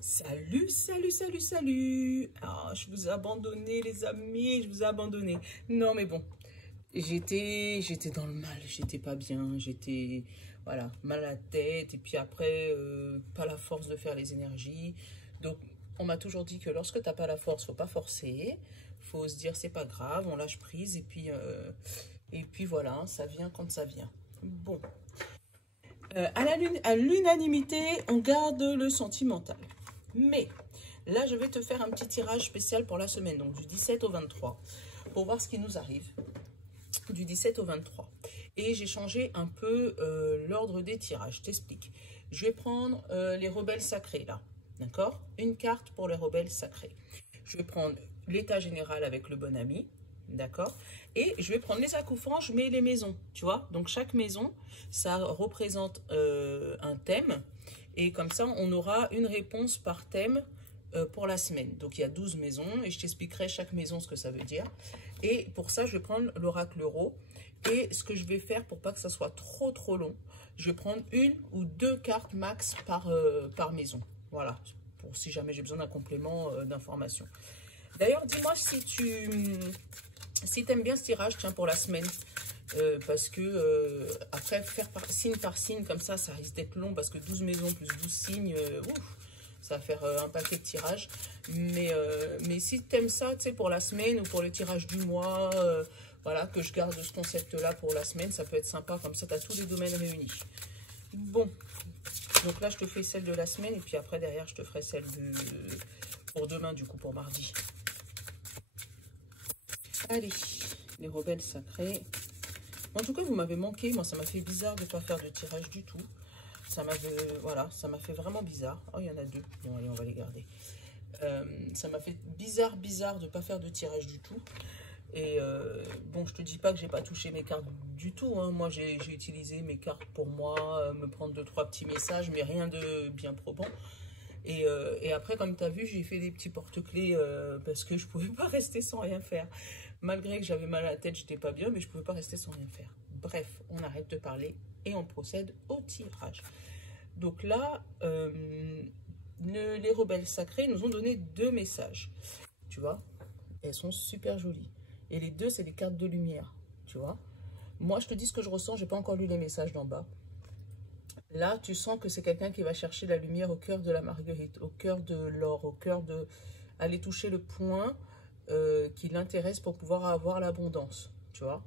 Salut, salut, salut, salut. Ah, je vous ai abandonné, les amis, je vous ai abandonné. Non, mais bon, j'étais dans le mal, j'étais pas bien, j'étais, voilà, mal à la tête. Et puis après, pas la force de faire les énergies. Donc, on m'a toujours dit que lorsque t'as pas la force, faut pas forcer. Faut se dire, c'est pas grave, on lâche prise. Et puis voilà, ça vient quand ça vient. Bon. À l'unanimité, on garde le sentimental. Mais là, je vais te faire un petit tirage spécial pour la semaine, donc du 17 au 23, pour voir ce qui nous arrive du 17 au 23. Et j'ai changé un peu l'ordre des tirages, je t'explique. Je vais prendre les rebelles sacrés, là, d'accord? Une carte pour les rebelles sacrés. Je vais prendre l'état général avec le bon ami, d'accord? Et je vais prendre les accoufanges, mais les maisons, tu vois? Donc chaque maison, ça représente un thème. Et comme ça, on aura une réponse par thème pour la semaine. Donc il y a 12 maisons et je t'expliquerai chaque maison ce que ça veut dire. Et pour ça, je vais prendre l'oracle euro. Et ce que je vais faire pour pas que ça soit trop long, je vais prendre une ou deux cartes max par maison. Voilà, pour si jamais j'ai besoin d'un complément d'information. D'ailleurs, dis-moi si tu aimes bien ce tirage, tiens, pour la semaine. Parce que après, faire par signe, comme ça risque d'être long, parce que 12 maisons plus 12 signes, ouf, ça va faire un paquet de tirages. Mais si tu aimes ça, tu sais, pour la semaine ou pour le tirage du mois, voilà, que je garde ce concept-là pour la semaine, ça peut être sympa, comme ça, tu as tous les domaines réunis. Bon, donc là, je te fais celle de la semaine, et puis après, derrière, je te ferai celle pour demain, du coup, pour mardi. Allez, les rebelles sacrés. En tout cas, vous m'avez manqué. Moi, ça m'a fait bizarre de ne pas faire de tirage du tout. Ça m'avait, voilà, ça m'a fait vraiment bizarre. Oh, il y en a deux. Bon, allez, on va les garder. Ça m'a fait bizarre de ne pas faire de tirage du tout. Et bon, je te dis pas que j'ai pas touché mes cartes du tout. Hein. Moi, j'ai utilisé mes cartes pour moi, me prendre 2-3 petits messages, mais rien de bien probant. Et après, comme tu as vu, j'ai fait des petits porte-clés parce que je pouvais pas rester sans rien faire. Malgré que j'avais mal à la tête, j'étais pas bien, mais je pouvais pas rester sans rien faire. Bref, on arrête de parler et on procède au tirage. Donc là, les rebelles sacrés nous ont donné deux messages. Tu vois, elles sont super jolies. Et les deux, c'est des cartes de lumière. Tu vois, moi, je te dis ce que je ressens. J'ai pas encore lu les messages d'en bas. Là, tu sens que c'est quelqu'un qui va chercher la lumière au cœur de la marguerite, au cœur de l'or, au cœur de aller toucher le point qui l'intéresse pour pouvoir avoir l'abondance, tu vois.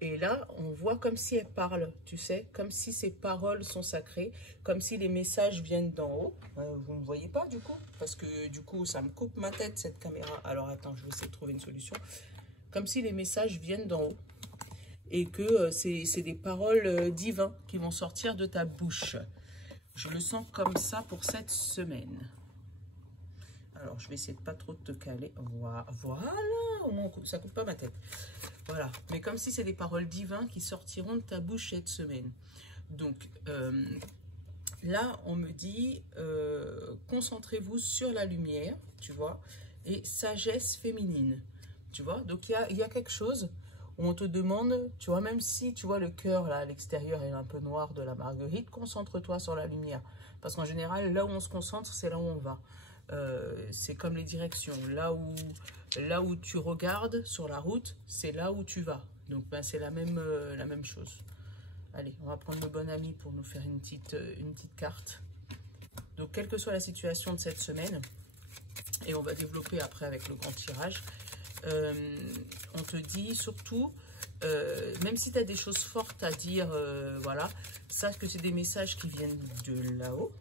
Et là, on voit comme si elle parle, tu sais, comme si ses paroles sont sacrées, comme si les messages viennent d'en haut. Vous ne voyez pas du coup, parce que du coup, ça me coupe ma tête cette caméra. Alors attends, je vais essayer de trouver une solution. Comme si les messages viennent d'en haut. Et que c'est des paroles divines qui vont sortir de ta bouche. Je le sens comme ça pour cette semaine. Alors, je vais essayer de pas trop te caler. Voilà, au moins, ça coupe pas ma tête. Voilà, mais comme si c'est des paroles divines qui sortiront de ta bouche cette semaine. Donc, là, on me dit, concentrez-vous sur la lumière, tu vois, et sagesse féminine, tu vois. Donc, il y a quelque chose où on te demande, tu vois, même si tu vois le cœur là à l'extérieur est un peu noir de la marguerite, concentre-toi sur la lumière. Parce qu'en général, là où on se concentre, c'est là où on va. C'est comme les directions. Là où tu regardes sur la route, c'est là où tu vas. Donc, ben, c'est la même chose. Allez, on va prendre le bon ami pour nous faire une petite carte. Donc, quelle que soit la situation de cette semaine, et on va développer après avec le grand tirage, on te dit surtout, même si tu as des choses fortes à dire, voilà, sache que c'est des messages qui viennent de là-haut.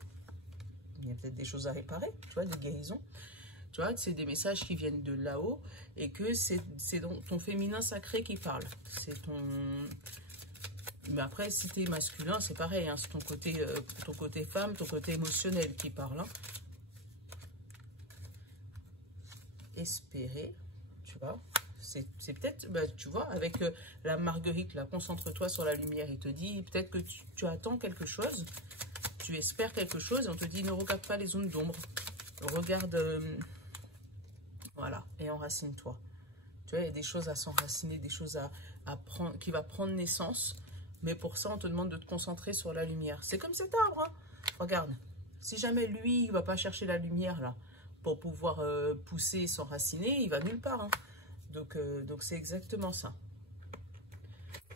Il y a peut-être des choses à réparer, tu vois, des guérisons. Tu vois, c'est des messages qui viennent de là-haut et que c'est ton féminin sacré qui parle. C'est ton... Mais après, si tu es masculin, c'est pareil. Hein, c'est ton côté femme, ton côté émotionnel qui parle. Hein. Espérer, tu vois. C'est peut-être, bah, tu vois, avec la marguerite, là, concentre-toi sur la lumière. Il te dit peut-être que tu attends quelque chose. Tu espères quelque chose et on te dit ne regarde pas les zones d'ombre. Regarde, voilà, et enracine-toi. Tu vois, il y a des choses à s'enraciner, des choses à prendre, qui va prendre naissance. Mais pour ça, on te demande de te concentrer sur la lumière. C'est comme cet arbre, hein. Regarde, Si jamais lui, il ne va pas chercher la lumière là pour pouvoir pousser, s'enraciner, il va nulle part. Hein. Donc c'est exactement ça.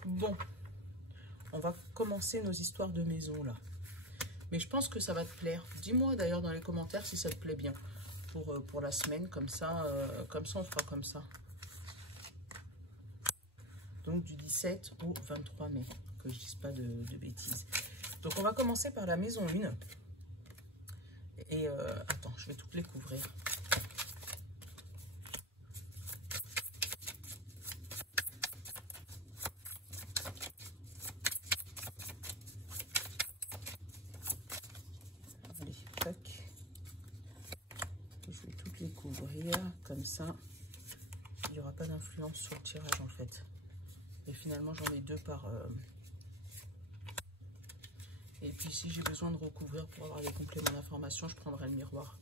Bon, on va commencer nos histoires de maison là. Mais je pense que ça va te plaire. Dis-moi d'ailleurs dans les commentaires si ça te plaît bien pour la semaine. Comme ça on fera comme ça. Donc du 17 au 23 mai, que je dise pas de bêtises. Donc on va commencer par la maison 1. Et attends, je vais toutes les couvrir. Allez, tac. Je vais toutes les couvrir, comme ça, il n'y aura pas d'influence sur le tirage en fait. Et finalement, j'en ai 2 par... Et puis si j'ai besoin de recouvrir pour avoir les compléments d'information, je prendrai le miroir.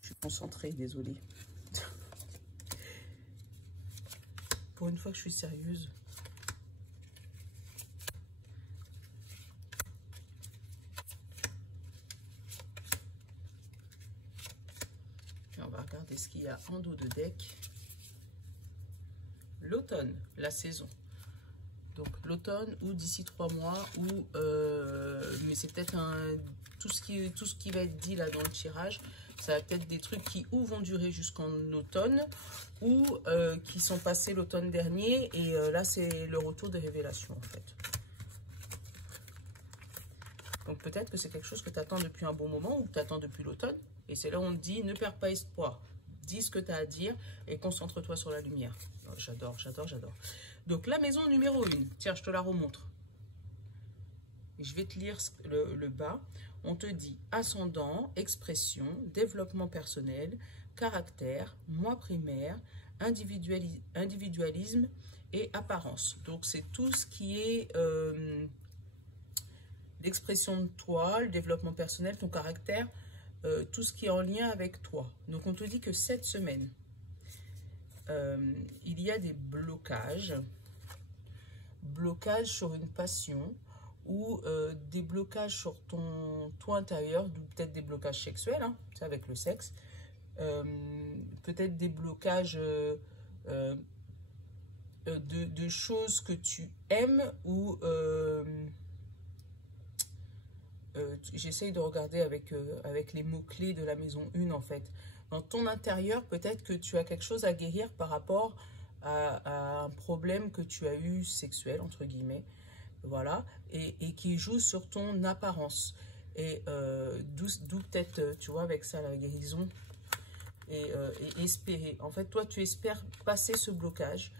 Je suis concentrée, désolée. Pour une fois que je suis sérieuse. Et on va regarder ce qu'il y a en dos de deck. L'automne, la saison. Donc l'automne ou d'ici 3 mois ou mais c'est peut-être tout ce qui va être dit là dans le tirage, ça va peut-être des trucs qui ou vont durer jusqu'en automne ou qui sont passés l'automne dernier et là c'est le retour des révélations en fait. Donc peut-être que c'est quelque chose que tu attends depuis un bon moment ou que tu attends depuis l'automne et c'est là où on te dit ne perds pas espoir, dis ce que tu as à dire et concentre-toi sur la lumière. Oh, j'adore, j'adore, j'adore. Donc la maison numéro 1, tiens, je te la remontre. Je vais te lire le bas. On te dit ascendant, expression, développement personnel, caractère, moi primaire, individualisme et apparence. Donc c'est tout ce qui est l'expression de toi, le développement personnel, ton caractère, tout ce qui est en lien avec toi. Donc on te dit que cette semaine, il y a des blocages sur une passion ou des blocages sur ton toi intérieur, peut-être des blocages sexuels, hein, c'est avec le sexe, peut-être des blocages de choses que tu aimes ou j'essaye de regarder avec les mots-clés de la maison 1 en fait. Dans ton intérieur, peut-être que tu as quelque chose à guérir par rapport à un problème que tu as eu sexuel, entre guillemets, voilà, et qui joue sur ton apparence. Et d'où peut-être, tu vois, avec ça, la guérison et espérer. En fait, toi, tu espères passer ce blocage.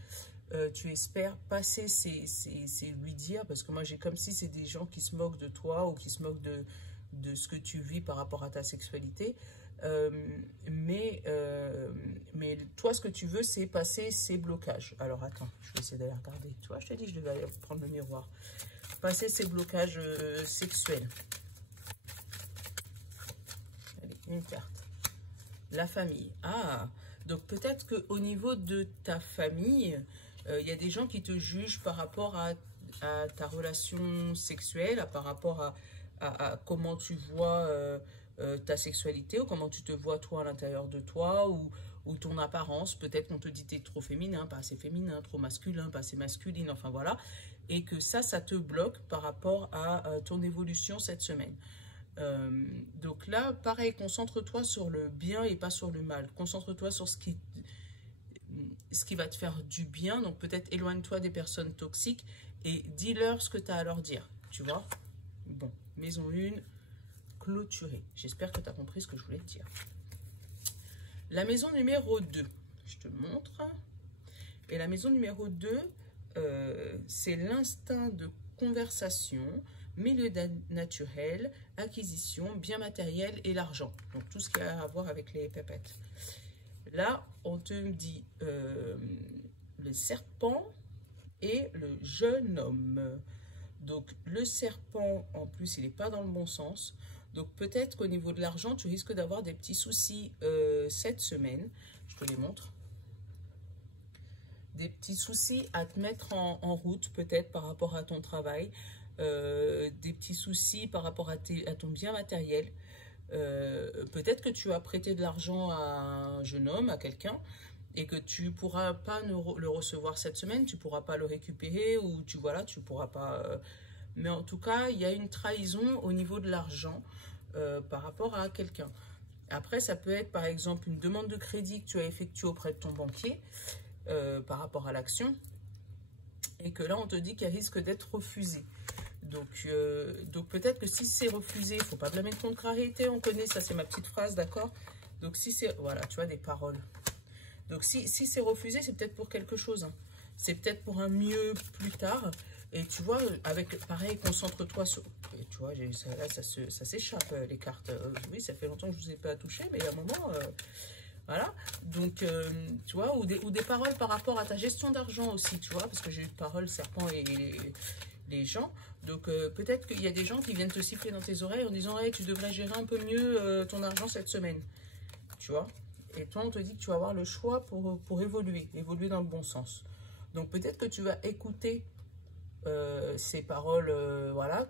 Tu espères passer c'est lui dire, parce que moi j'ai comme si c'est des gens qui se moquent de toi ou qui se moquent de ce que tu vis par rapport à ta sexualité, mais toi ce que tu veux c'est passer ces blocages. Alors attends, je vais essayer d'aller regarder, tu vois, je te dis je devais aller prendre le miroir. Passer ces blocages sexuels. Allez, une carte. La famille. Ah, donc peut-être qu'au niveau de ta famille, il y a des gens qui te jugent par rapport à ta relation sexuelle, par rapport à comment tu vois ta sexualité, ou comment tu te vois toi à l'intérieur de toi, ou ton apparence. Peut-être qu'on te dit t'es trop féminin, pas assez féminin, trop masculin, pas assez masculine, enfin voilà. Et que ça te bloque par rapport à ton évolution cette semaine. Donc là, pareil, concentre-toi sur le bien et pas sur le mal. Concentre-toi sur ce qui va te faire du bien. Donc peut-être éloigne-toi des personnes toxiques et dis-leur ce que tu as à leur dire. Tu vois? Bon, maison 1, clôturée. J'espère que tu as compris ce que je voulais te dire. La maison numéro 2, je te montre. Et la maison numéro 2, c'est l'instinct de conversation, milieu naturel, acquisition, bien matériel et l'argent. Donc tout ce qui a à voir avec les pépettes. Là, on te dit le serpent et le jeune homme. Donc le serpent, en plus, il n'est pas dans le bon sens. Donc peut-être qu'au niveau de l'argent, tu risques d'avoir des petits soucis cette semaine. Je te les montre. des petits soucis à te mettre en route, peut-être par rapport à ton travail, des petits soucis par rapport à ton bien matériel. Peut-être que tu as prêté de l'argent à un jeune homme, à quelqu'un, et que tu pourras pas le recevoir cette semaine, tu pourras pas le récupérer, ou tu pourras pas... mais en tout cas, il y a une trahison au niveau de l'argent par rapport à quelqu'un. Après, ça peut être par exemple une demande de crédit que tu as effectuée auprès de ton banquier par rapport à l'action, et que là, on te dit qu'elle risque d'être refusée. Donc peut-être que si c'est refusé, il ne faut pas blâmer le contrariété, on connaît, ça c'est ma petite phrase, d'accord? Donc si c'est, voilà, tu vois, des paroles. Donc si c'est refusé, c'est peut-être pour quelque chose. Hein. C'est peut-être pour un mieux plus tard. Et tu vois, avec, pareil, concentre-toi sur... Et tu vois, là, ça s'échappe, les cartes. Oui, ça fait longtemps que je ne vous ai pas touché, mais à un moment... voilà, donc tu vois, ou des paroles par rapport à ta gestion d'argent aussi, tu vois, parce que j'ai eu de paroles, serpent et les gens. Donc peut-être qu'il y a des gens qui viennent te siffler dans tes oreilles en disant hey, tu devrais gérer un peu mieux ton argent cette semaine, tu vois. Et toi, on te dit que tu vas avoir le choix pour évoluer dans le bon sens. Donc peut-être que tu vas écouter ces paroles, voilà,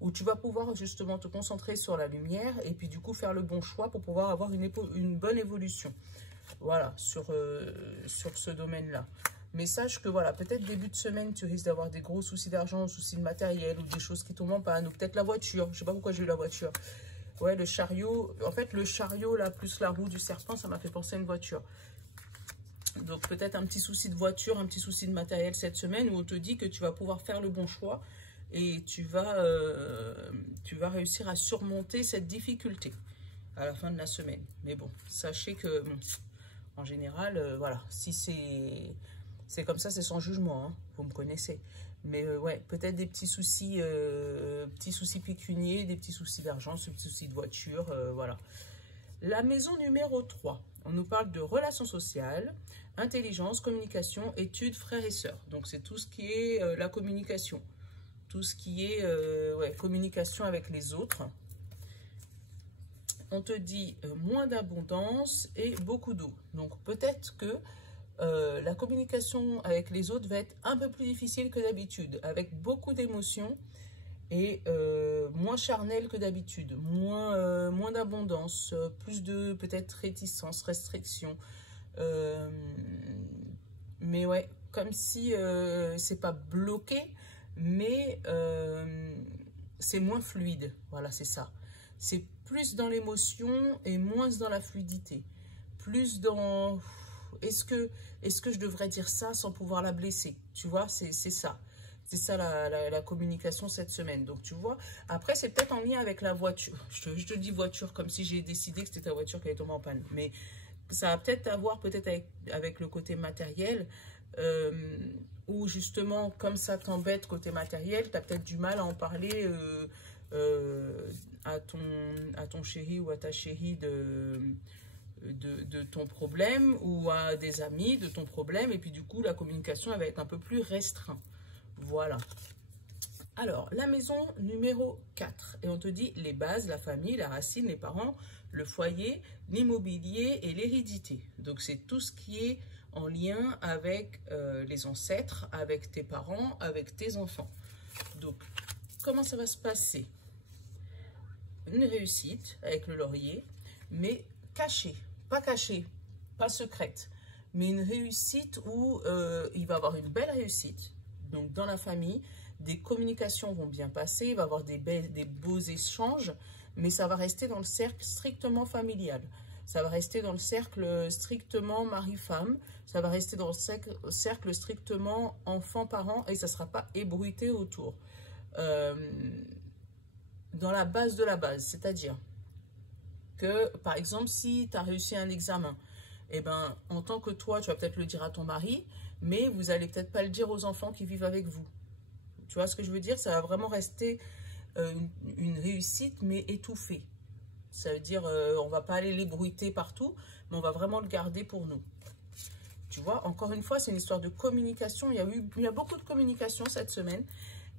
où tu vas pouvoir justement te concentrer sur la lumière et puis du coup faire le bon choix pour pouvoir avoir une bonne évolution. Voilà, sur ce domaine-là. Mais sache que voilà, peut-être début de semaine, tu risques d'avoir des gros soucis d'argent, soucis de matériel ou des choses qui tombent en panne, ou peut-être la voiture. Je sais pas pourquoi j'ai eu la voiture. Ouais, le chariot. En fait, le chariot, là, plus la roue du serpent, ça m'a fait penser à une voiture. Donc, peut-être un petit souci de voiture, un petit souci de matériel cette semaine où on te dit que tu vas pouvoir faire le bon choix et tu vas réussir à surmonter cette difficulté à la fin de la semaine. Mais bon, sachez que, bon, en général, voilà, si c'est comme ça, c'est sans jugement, hein, vous me connaissez. Mais ouais, peut-être des petits soucis pécuniers, des petits soucis d'argent, des petits soucis de voiture, voilà. La maison numéro 3, on nous parle de relations sociales, intelligence, communication, études, frères et sœurs. Donc c'est tout ce qui est la communication, tout ce qui est ouais, communication avec les autres. On te dit moins d'abondance et beaucoup d'eau. Donc peut-être que la communication avec les autres va être un peu plus difficile que d'habitude, avec beaucoup d'émotions et moins charnel que d'habitude, moins d'abondance, plus de peut-être réticence, restriction. Mais ouais, comme si c'est pas bloqué, mais c'est moins fluide. Voilà, c'est ça. C'est plus dans l'émotion et moins dans la fluidité. Plus dans... Est-ce que je devrais dire ça sans pouvoir la blesser? Tu vois, c'est ça. C'est ça la communication cette semaine. Donc, tu vois, après, c'est peut-être en lien avec la voiture. Je te dis voiture comme si j'ai décidé que c'était ta voiture qui allait tomber en panne. Mais ça va peut-être avoir avec le côté matériel, où justement, comme ça t'embête côté matériel, tu as peut-être du mal à en parler à ton chéri ou à ta chérie de ton problème, ou à des amis de ton problème, et puis du coup la communication elle va être un peu plus restreinte. Voilà. Alors, la maison numéro 4, et on te dit les bases, la famille, la racine, les parents, le foyer, l'immobilier et l'hérédité. Donc c'est tout ce qui est en lien avec les ancêtres, avec tes parents, avec tes enfants. Donc comment ça va se passer? Une réussite avec le laurier, mais cachée. Pas cachée, pas secrète, mais une réussite où il va avoir une belle réussite. Donc, dans la famille, des communications vont bien passer, il va y avoir des beaux échanges, mais ça va rester dans le cercle strictement familial. Ça va rester dans le cercle strictement mari-femme, ça va rester dans le cercle strictement enfant-parent, et ça ne sera pas ébruité autour. Dans la base de la base, c'est-à-dire que, par exemple, si tu as réussi un examen, eh ben, en tant que toi, tu vas peut-être le dire à ton mari, mais vous n'allez peut-être pas le dire aux enfants qui vivent avec vous. Tu vois ce que je veux dire? Ça va vraiment rester une réussite, mais étouffée. Ça veut dire, on ne va pas aller l'ébruiter partout, mais on va vraiment le garder pour nous. Tu vois, encore une fois, c'est une histoire de communication. Il y a beaucoup de communication cette semaine,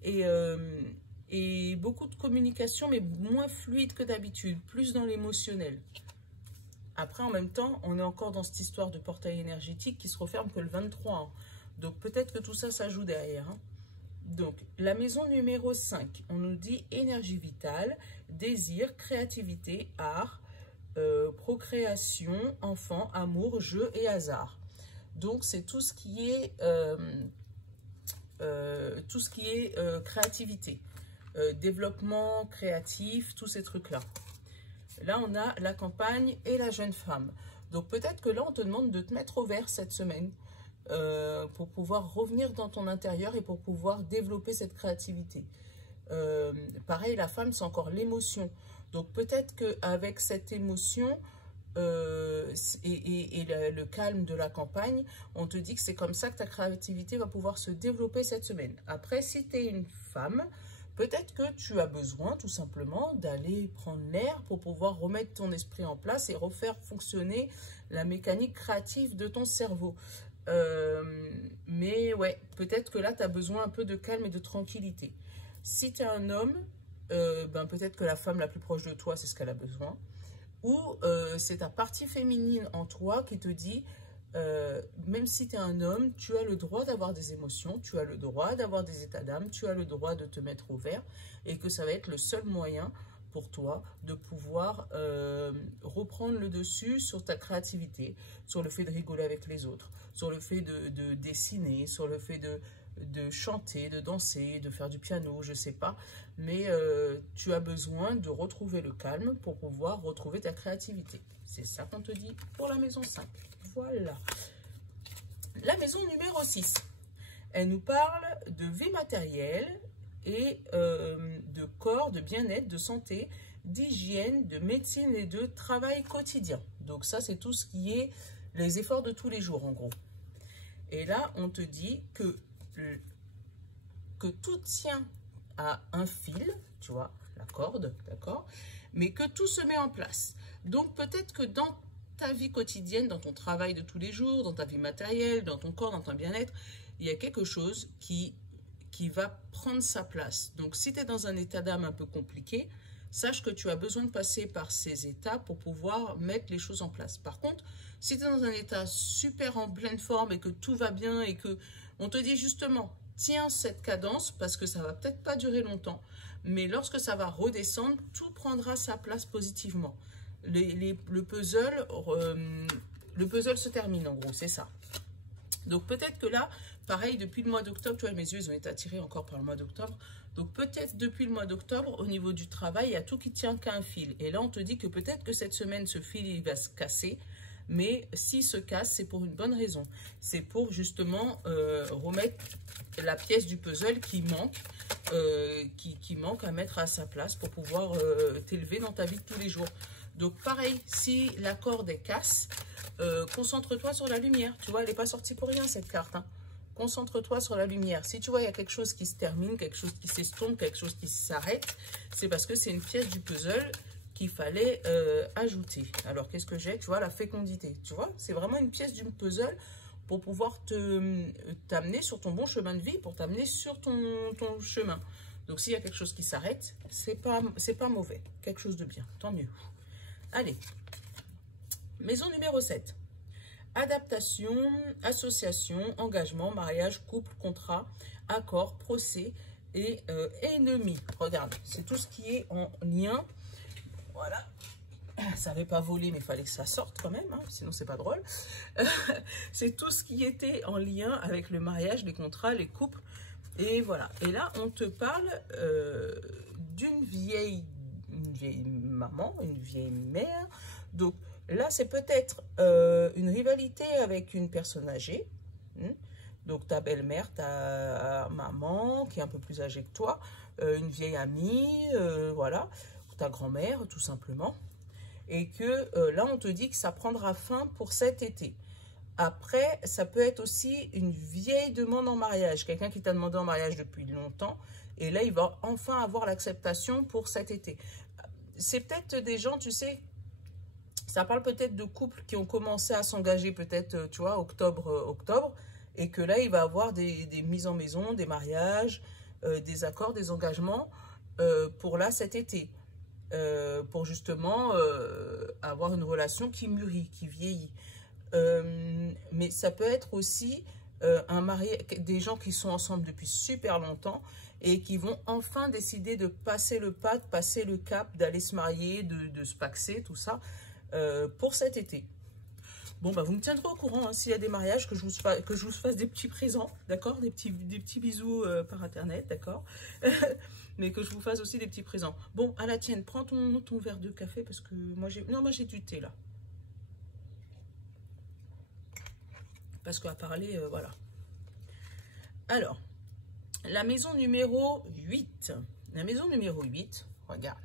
et beaucoup de communication, mais moins fluide que d'habitude, plus dans l'émotionnel. Après, en même temps, on est encore dans cette histoire de portail énergétique qui se referme que le 23. Hein. Donc, peut-être que tout ça, ça joue derrière. Hein. Donc, la maison numéro 5, on nous dit énergie vitale, désir, créativité, art, procréation, enfant, amour, jeu et hasard. Donc, c'est tout ce qui est, créativité, développement créatif, tous ces trucs-là. Là, on a la campagne et la jeune femme. Donc, peut-être que là, on te demande de te mettre au vert cette semaine pour pouvoir revenir dans ton intérieur et pour pouvoir développer cette créativité. Pareil, la femme, c'est encore l'émotion. Donc, peut-être qu'avec cette émotion et le calme de la campagne, on te dit que c'est comme ça que ta créativité va pouvoir se développer cette semaine. Après, si tu es une femme, peut-être que tu as besoin tout simplement d'aller prendre l'air pour pouvoir remettre ton esprit en place et refaire fonctionner la mécanique créative de ton cerveau. Mais ouais, peut-être que là, tu as besoin un peu de calme et de tranquillité. Si tu es un homme, ben peut-être que la femme la plus proche de toi, c'est ce qu'elle a besoin. Ou c'est ta partie féminine en toi qui te dit... même si tu es un homme, tu as le droit d'avoir des émotions, tu as le droit d'avoir des états d'âme, tu as le droit de te mettre au vert et que ça va être le seul moyen pour toi de pouvoir reprendre le dessus sur ta créativité, sur le fait de rigoler avec les autres, sur le fait de dessiner, sur le fait de chanter, de danser, de faire du piano, je sais pas, mais tu as besoin de retrouver le calme pour pouvoir retrouver ta créativité. C'est ça qu'on te dit pour la maison 5. Voilà. La maison numéro 6. Elle nous parle de vie matérielle et de corps, de bien-être, de santé, d'hygiène, de médecine et de travail quotidien. Donc ça, c'est tout ce qui est les efforts de tous les jours, en gros. Et là, on te dit que tout tient à un fil, tu vois, la corde, d'accord, mais que tout se met en place. Donc peut-être que dans ta vie quotidienne, dans ton travail de tous les jours, dans ta vie matérielle, dans ton corps, dans ton bien-être, il y a quelque chose qui va prendre sa place. Donc si tu es dans un état d'âme un peu compliqué, sache que tu as besoin de passer par ces étapes pour pouvoir mettre les choses en place. Par contre, si tu es dans un état super en pleine forme et que tout va bien et que on te dit justement, tiens cette cadence parce que ça va peut-être pas durer longtemps, mais lorsque ça va redescendre, tout prendra sa place positivement. Le puzzle se termine en gros, c'est ça. Donc peut-être que là, pareil, depuis le mois d'octobre, tu vois, mes yeux ils ont été attirés encore par le mois d'octobre. Donc peut-être depuis le mois d'octobre, au niveau du travail, il y a tout qui tient qu'à un fil. Et là, on te dit que peut-être que cette semaine, ce fil, il va se casser. Mais s'il se casse, c'est pour une bonne raison. C'est pour justement remettre la pièce du puzzle qui manque, qui manque à mettre à sa place pour pouvoir t'élever dans ta vie de tous les jours. Donc pareil, si la corde est casse, concentre-toi sur la lumière. Tu vois, elle n'est pas sortie pour rien cette carte. Hein. Concentre-toi sur la lumière. Si tu vois, il y a quelque chose qui se termine, quelque chose qui s'estompe, quelque chose qui s'arrête, c'est parce que c'est une pièce du puzzle qu'il fallait ajouter. Alors, qu'est-ce que j'ai? Tu vois, la fécondité. Tu vois, c'est vraiment une pièce du puzzle pour pouvoir t'amener sur ton bon chemin de vie, pour t'amener sur ton chemin. Donc, s'il y a quelque chose qui s'arrête, c'est pas mauvais. Quelque chose de bien. Tant mieux. Allez. Maison numéro 7. Adaptation, association, engagement, mariage, couple, contrat, accord, procès et ennemi. Regarde, c'est tout ce qui est en lien. Voilà. Ça n'avait pas volé, mais il fallait que ça sorte quand même, hein, sinon c'est pas drôle. C'est tout ce qui était en lien avec le mariage, les contrats, les couples. Et voilà. Et là, on te parle d'une vieille maman, une vieille mère. Donc, là, c'est peut-être une rivalité avec une personne âgée. Donc, ta belle-mère, ta maman, qui est un peu plus âgée que toi, une vieille amie, voilà, ou ta grand-mère, tout simplement. Et que là, on te dit que ça prendra fin pour cet été. Après, ça peut être aussi une vieille demande en mariage. Quelqu'un qui t'a demandé en mariage depuis longtemps. Et là, il va enfin avoir l'acceptation pour cet été. C'est peut-être des gens, tu sais, ça parle peut-être de couples qui ont commencé à s'engager peut-être, tu vois, octobre. Et que là, il va avoir des mises en maison, des mariages, des accords, des engagements pour là, cet été. pour justement avoir une relation qui mûrit, qui vieillit. Mais ça peut être aussi des gens qui sont ensemble depuis super longtemps et qui vont enfin décider de passer le pas, de passer le cap, d'aller se marier, de se paxer, tout ça, pour cet été. Bon, bah, vous me tiendrez au courant hein, s'il y a des mariages, que je vous fasse des petits présents, d'accord, des petits bisous par Internet, d'accord. Mais que je vous fasse aussi des petits présents. Bon, à la tienne, prends ton verre de café, parce que moi, j'ai du thé, là. Parce qu'à parler, voilà. Alors, la maison numéro 8. La maison numéro 8, regarde.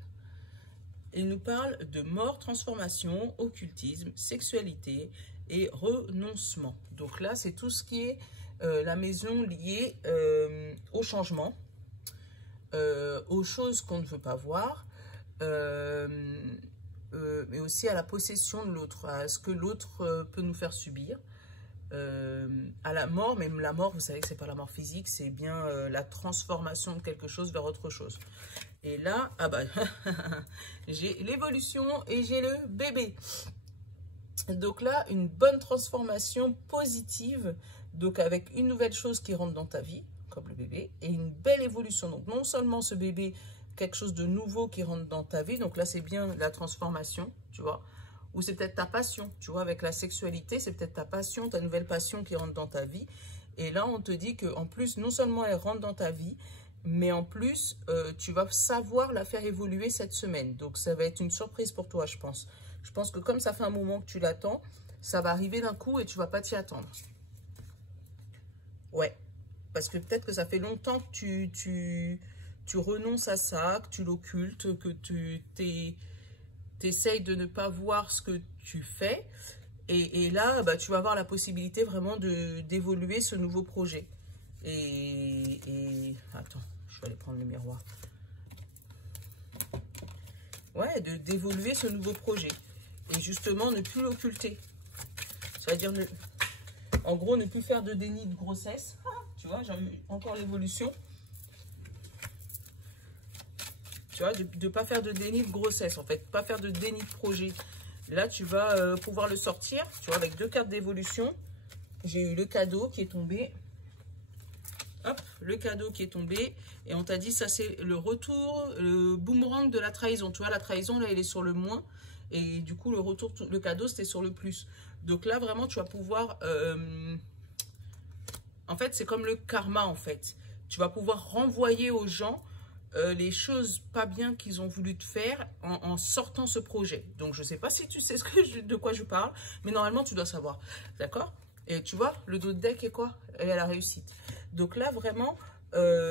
Il nous parle de mort, transformation, occultisme, sexualité et renoncement. Donc là, c'est tout ce qui est la maison liée au changement, aux choses qu'on ne veut pas voir, mais aussi à la possession de l'autre, à ce que l'autre peut nous faire subir. À la mort, même la mort, vous savez que c'est pas la mort physique, c'est bien la transformation de quelque chose vers autre chose. Et là, ah bah, j'ai l'évolution et j'ai le bébé. Donc là, une bonne transformation positive, donc avec une nouvelle chose qui rentre dans ta vie, comme le bébé, et une belle évolution. Donc non seulement ce bébé, quelque chose de nouveau qui rentre dans ta vie, donc là c'est bien la transformation, tu vois, ou c'est peut-être ta passion, tu vois, avec la sexualité, c'est peut-être ta passion, ta nouvelle passion qui rentre dans ta vie. Et là, on te dit qu'en plus, non seulement elle rentre dans ta vie, mais en plus, tu vas savoir la faire évoluer cette semaine. Donc, ça va être une surprise pour toi, je pense. Je pense que comme ça fait un moment que tu l'attends, ça va arriver d'un coup et tu vas pas t'y attendre. Ouais, parce que peut-être que ça fait longtemps que tu renonces à ça, que tu l'occultes, que tu essayes de ne pas voir ce que tu fais. Et là, bah, tu vas avoir la possibilité vraiment d'évoluer ce nouveau projet. Et attends, je vais aller prendre le miroir. Ouais, d'évoluer ce nouveau projet. Et justement, ne plus l'occulter. Ça veut dire, en gros, ne plus faire de déni de grossesse. Tu vois, j'ai encore l'évolution. Tu vois, de ne pas faire de déni de grossesse, en fait. Pas faire de déni de projet. Là, tu vas pouvoir le sortir. Tu vois, avec 2 cartes d'évolution. J'ai eu le cadeau qui est tombé. Hop, le cadeau qui est tombé. Et on t'a dit, ça c'est le retour, le boomerang de la trahison. Tu vois, la trahison, là, elle est sur le moins. Et du coup, le cadeau, c'était sur le plus. Donc là, vraiment, tu vas pouvoir... en fait, c'est comme le karma, en fait. Tu vas pouvoir renvoyer aux gens les choses pas bien qu'ils ont voulu te faire en sortant ce projet. Donc, je ne sais pas si tu sais de quoi je parle, mais normalement, tu dois savoir. D'accord? Et tu vois, le dos de deck est quoi? Et la réussite. Donc là, vraiment,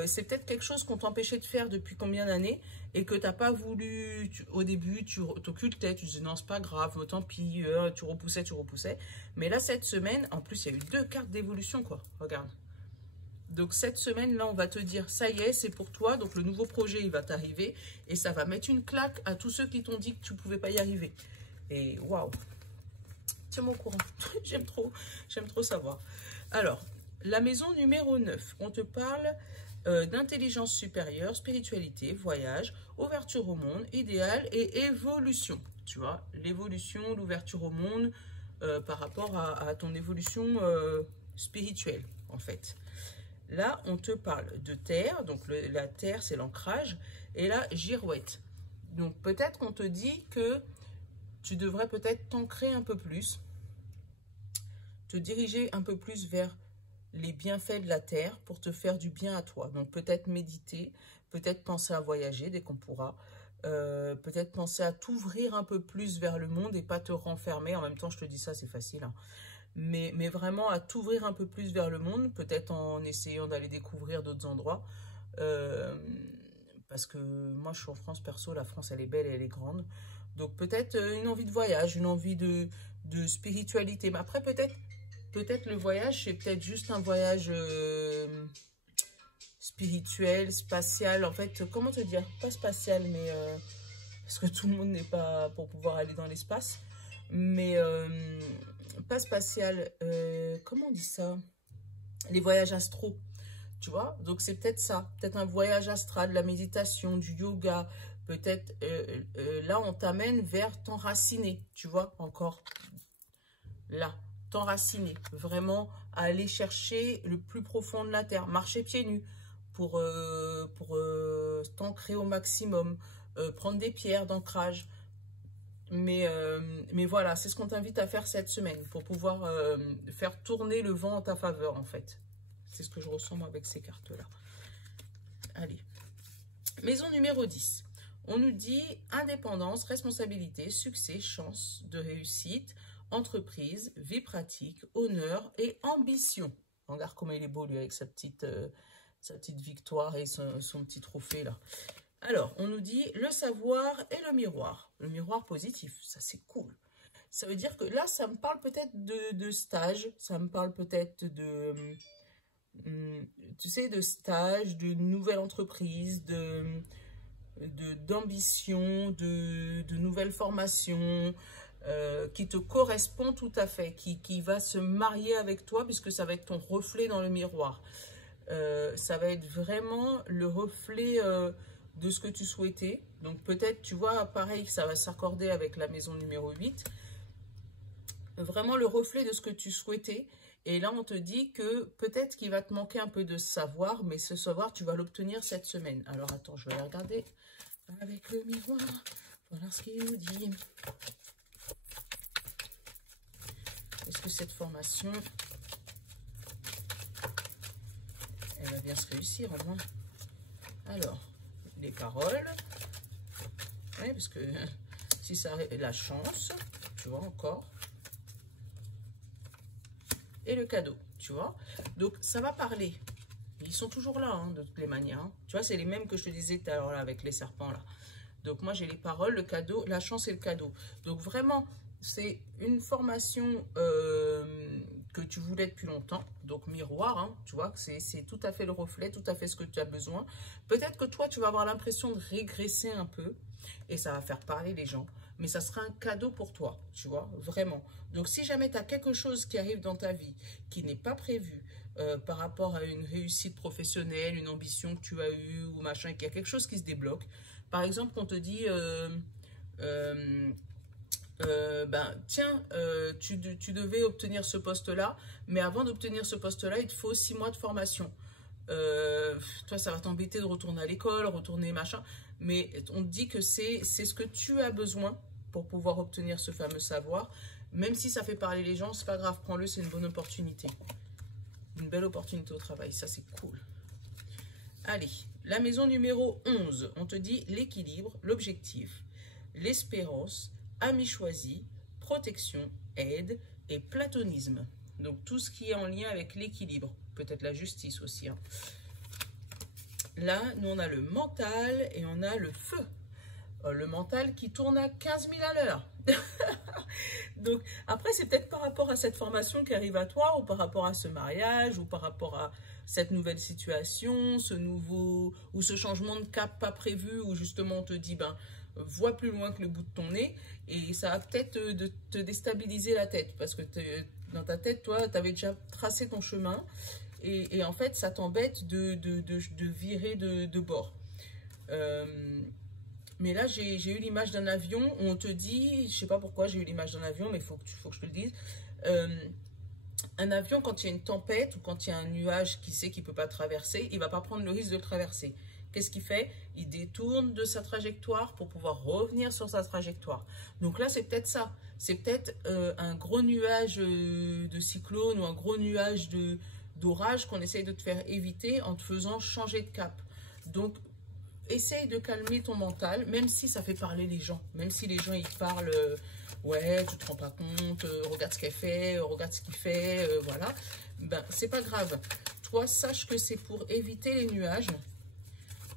c'est peut-être quelque chose qu'on t'empêchait de faire depuis combien d'années et que tu n'as pas voulu. Au début, tu t'occultais, tu disais non, c'est pas grave, tant pis, tu repoussais. Mais là, cette semaine, en plus, il y a eu 2 cartes d'évolution, quoi. Regarde. Donc cette semaine, là, on va te dire, ça y est, c'est pour toi. Donc le nouveau projet, il va t'arriver. Et ça va mettre une claque à tous ceux qui t'ont dit que tu ne pouvais pas y arriver. Et waouh! Tiens-moi au courant. J'aime trop savoir. Alors, la maison numéro 9. On te parle d'intelligence supérieure, spiritualité, voyage, ouverture au monde, idéal et évolution. Tu vois, l'évolution, l'ouverture au monde par rapport à ton évolution spirituelle, en fait. Là, on te parle de terre, donc la terre, c'est l'ancrage, et la girouette. Donc, peut-être qu'on te dit que tu devrais peut-être t'ancrer un peu plus, te diriger un peu plus vers les bienfaits de la terre pour te faire du bien à toi. Donc, peut-être méditer, peut-être penser à voyager dès qu'on pourra, peut-être penser à t'ouvrir un peu plus vers le monde et pas te renfermer. En même temps, je te dis ça, c'est facile, hein. Mais vraiment à t'ouvrir un peu plus vers le monde, peut-être en essayant d'aller découvrir d'autres endroits. Parce que moi, je suis en France, perso, la France, elle est belle et elle est grande. Donc peut-être une envie de voyage, une envie de spiritualité. Mais après, peut-être le voyage, c'est peut-être juste un voyage spirituel, spatial. En fait, comment te dire? Pas spatial, mais... parce que tout le monde n'est pas pour pouvoir aller dans l'espace. Mais... pas spatial, comment on dit ça? Les voyages astraux, tu vois? Donc c'est peut-être ça, peut-être un voyage astral, de la méditation, du yoga, Peut-être, là, on t'amène vers t'enraciner, tu vois, encore. Là, t'enraciner. Vraiment, aller chercher le plus profond de la terre. Marcher pieds nus pour t'ancrer au maximum. Prendre des pierres d'ancrage. Mais voilà, c'est ce qu'on t'invite à faire cette semaine pour pouvoir faire tourner le vent en ta faveur, en fait. C'est ce que je ressens moi, avec ces cartes-là. Allez. Maison numéro 10. On nous dit indépendance, responsabilité, succès, chance de réussite, entreprise, vie pratique, honneur et ambition. Regarde comment il est beau, lui, avec sa petite victoire et son petit trophée, là. Alors, on nous dit le savoir et le miroir. Le miroir positif, ça c'est cool. Ça veut dire que là, ça me parle peut-être de stage, ça me parle peut-être tu sais, de stage, de nouvelle entreprise, d'ambition, de nouvelles formations, qui te correspond tout à fait, qui va se marier avec toi, puisque ça va être ton reflet dans le miroir. Ça va être vraiment le reflet de ce que tu souhaitais. Donc peut-être, tu vois, pareil, ça va s'accorder avec la maison numéro 8. Vraiment le reflet de ce que tu souhaitais. Et là, on te dit que peut-être qu'il va te manquer un peu de savoir, mais ce savoir, tu vas l'obtenir cette semaine. Alors attends, je vais regarder avec le miroir. Voilà ce qu'il nous dit. Est-ce que cette formation, elle va bien se réussir au moins? Alors, les paroles. Oui, parce que si ça arrive, la chance, tu vois, encore. Et le cadeau, tu vois. Donc, ça va parler. Ils sont toujours là, hein, de toutes les manières. Hein. Tu vois, c'est les mêmes que je te disais tout à l'heure, là, avec les serpents, là. Donc, moi, j'ai les paroles, le cadeau, la chance et le cadeau. Donc, vraiment, c'est une formation que tu voulais depuis longtemps. Donc, miroir, hein, tu vois, c'est tout à fait le reflet, tout à fait ce que tu as besoin. Peut-être que toi, tu vas avoir l'impression de régresser un peu. Et ça va faire parler les gens. Mais ça sera un cadeau pour toi, tu vois, vraiment. Donc, si jamais tu as quelque chose qui arrive dans ta vie qui n'est pas prévu par rapport à une réussite professionnelle, une ambition que tu as eue ou machin, qu'il y a quelque chose qui se débloque. Par exemple, on te dit, ben, tiens, tu devais obtenir ce poste-là, mais avant d'obtenir ce poste-là, il te faut 6 mois de formation. Toi, ça va t'embêter de retourner à l'école, retourner machin, mais on te dit que c'est ce que tu as besoin pour pouvoir obtenir ce fameux savoir. Même si ça fait parler les gens, c'est pas grave, prends-le, c'est une bonne opportunité. Une belle opportunité au travail, ça c'est cool. Allez, la maison numéro 11, on te dit l'équilibre, l'objectif, l'espérance, amis choisis, protection, aide et platonisme. Donc tout ce qui est en lien avec l'équilibre, peut-être la justice aussi. Hein. Là, nous on a le mental et on a le feu. Le mental qui tourne à 15 000 à l'heure. Donc après, c'est peut-être par rapport à cette formation qui arrive à toi, ou par rapport à ce mariage, ou par rapport à cette nouvelle situation, ce changement de cap pas prévu, où justement on te dit, ben, vois plus loin que le bout de ton nez, et ça va peut-être te déstabiliser la tête, parce que dans ta tête, toi, tu avais déjà tracé ton chemin, et en fait, ça t'embête de virer de bord. Mais là, j'ai eu l'image d'un avion où on te dit, je sais pas pourquoi j'ai eu l'image d'un avion, mais il faut que je te le dise. Un avion, quand il y a une tempête ou quand il y a un nuage qui sait qu'il ne peut pas traverser, il ne va pas prendre le risque de le traverser. Qu'est-ce qu'il fait? Il détourne de sa trajectoire pour pouvoir revenir sur sa trajectoire. Donc là, c'est peut-être ça. C'est peut-être un gros nuage de cyclone ou un gros nuage d'orage qu'on essaye de te faire éviter en te faisant changer de cap. Donc, essaye de calmer ton mental, même si ça fait parler les gens. Même si les gens, ils parlent, ouais, tu te rends pas compte, regarde ce qu'elle fait, regarde ce qu'il fait, voilà. Ben, c'est pas grave. Toi, sache que c'est pour éviter les nuages.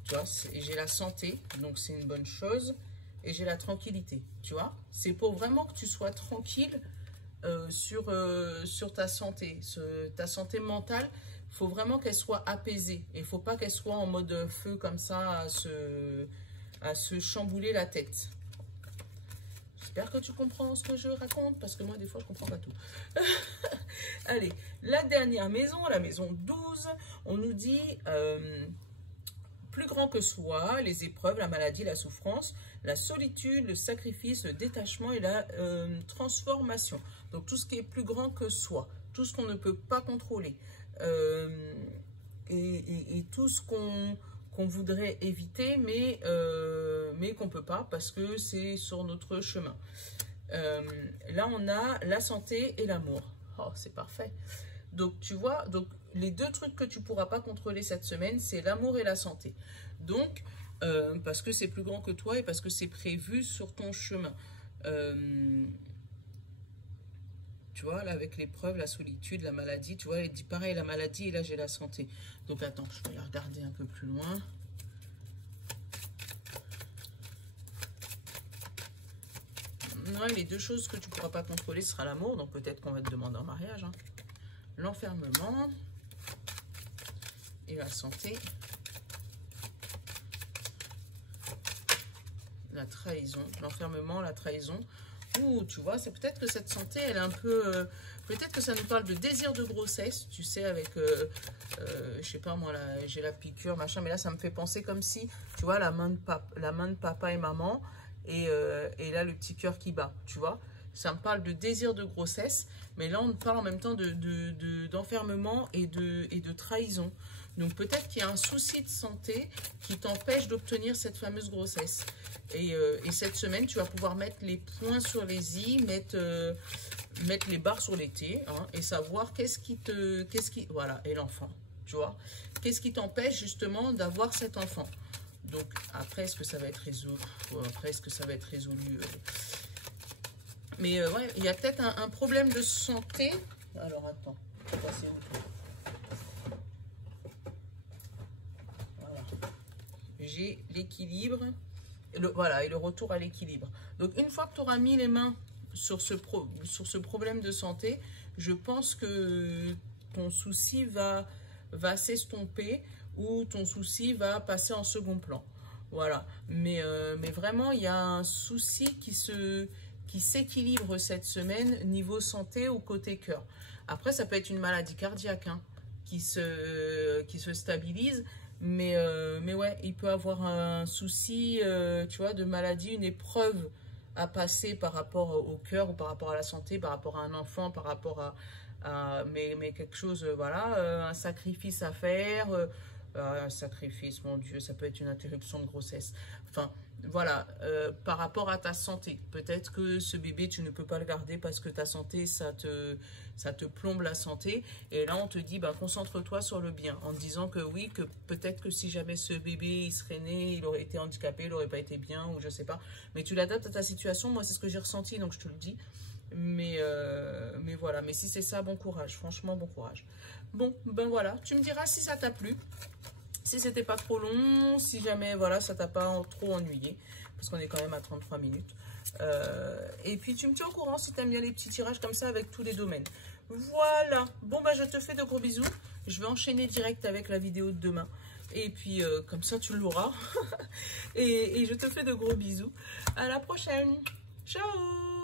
Tu vois, j'ai la santé, donc c'est une bonne chose. Et j'ai la tranquillité, tu vois. C'est pour vraiment que tu sois tranquille sur ta santé. Ta santé mentale, il faut vraiment qu'elle soit apaisée. Et il ne faut pas qu'elle soit en mode feu comme ça, à se chambouler la tête. J'espère que tu comprends ce que je raconte, parce que moi, des fois, je ne comprends pas tout. Allez, la dernière maison, la maison 12, on nous dit plus grand que soi, les épreuves, la maladie, la souffrance, la solitude, le sacrifice, le détachement et la transformation. Donc tout ce qui est plus grand que soi, tout ce qu'on ne peut pas contrôler et tout ce qu'on voudrait éviter mais qu'on ne peut pas parce que c'est sur notre chemin. Là on a la santé et l'amour. Oh, c'est parfait. Donc tu vois, donc les deux trucs que tu ne pourras pas contrôler cette semaine, c'est l'amour et la santé. Donc, parce que c'est plus grand que toi et parce que c'est prévu sur ton chemin. Tu vois, là, avec l'épreuve, la solitude, la maladie, tu vois, elle dit pareil, la maladie, et là, j'ai la santé. Donc, attends, je vais la regarder un peu plus loin. Ouais, les deux choses que tu ne pourras pas contrôler, ce sera l'amour. Donc, peut-être qu'on va te demander en mariage. Hein. L'enfermement et la santé. La trahison. L'enfermement, la trahison. Ouh, tu vois, c'est peut-être que cette santé, elle est un peu... peut-être que ça nous parle de désir de grossesse, tu sais, avec... je sais pas, moi, j'ai la piqûre, machin, mais là, ça me fait penser comme si, tu vois, la main de papa et maman, et là, le petit cœur qui bat, tu vois. Ça me parle de désir de grossesse, mais là, on parle en même temps d'enfermement et de trahison. Donc, peut-être qu'il y a un souci de santé qui t'empêche d'obtenir cette fameuse grossesse. Et cette semaine, tu vas pouvoir mettre les points sur les i, mettre les barres sur les t, hein, et savoir voilà, et l'enfant, tu vois. Qu'est-ce qui t'empêche justement d'avoir cet enfant? Donc, après, est-ce que ça va être résolu? Après, est-ce que ça va être résolu? Mais ouais, il y a peut-être un problème de santé. Alors, attends, je vais passer où? Voilà. J'ai l'équilibre. Voilà, et le retour à l'équilibre. Donc, une fois que tu auras mis les mains sur ce problème de santé, je pense que ton souci va s'estomper ou ton souci va passer en second plan. Voilà. Mais vraiment, il y a un souci qui s'équilibre cette semaine niveau santé ou côté cœur. Après, ça peut être une maladie cardiaque hein, qui se stabilise. Mais ouais, il peut avoir un souci, tu vois, de maladie, une épreuve à passer par rapport au cœur ou par rapport à la santé, par rapport à un enfant, par rapport mais quelque chose, voilà, un sacrifice à faire, un sacrifice, mon Dieu, ça peut être une interruption de grossesse. Enfin, voilà, par rapport à ta santé. Peut-être que ce bébé, tu ne peux pas le garder parce que ta santé, ça te plombe la santé. Et là, on te dit, bah, concentre-toi sur le bien. En te disant que oui, que peut-être que si jamais ce bébé, il serait né, il aurait été handicapé, il n'aurait pas été bien, ou je sais pas. Mais tu l'adaptes à ta situation. Moi, c'est ce que j'ai ressenti, donc je te le dis. Mais voilà, mais si c'est ça, bon courage. Franchement, bon courage. Bon, ben voilà. Tu me diras si ça t'a plu. Si c'était pas trop long, si jamais voilà, ça t'a pas trop ennuyé, parce qu'on est quand même à 33 minutes. Et puis tu me tiens au courant si tu aimes bien les petits tirages comme ça avec tous les domaines. Voilà, bon bah je te fais de gros bisous. Je vais enchaîner direct avec la vidéo de demain. Et puis comme ça tu l'auras. et je te fais de gros bisous. À la prochaine. Ciao.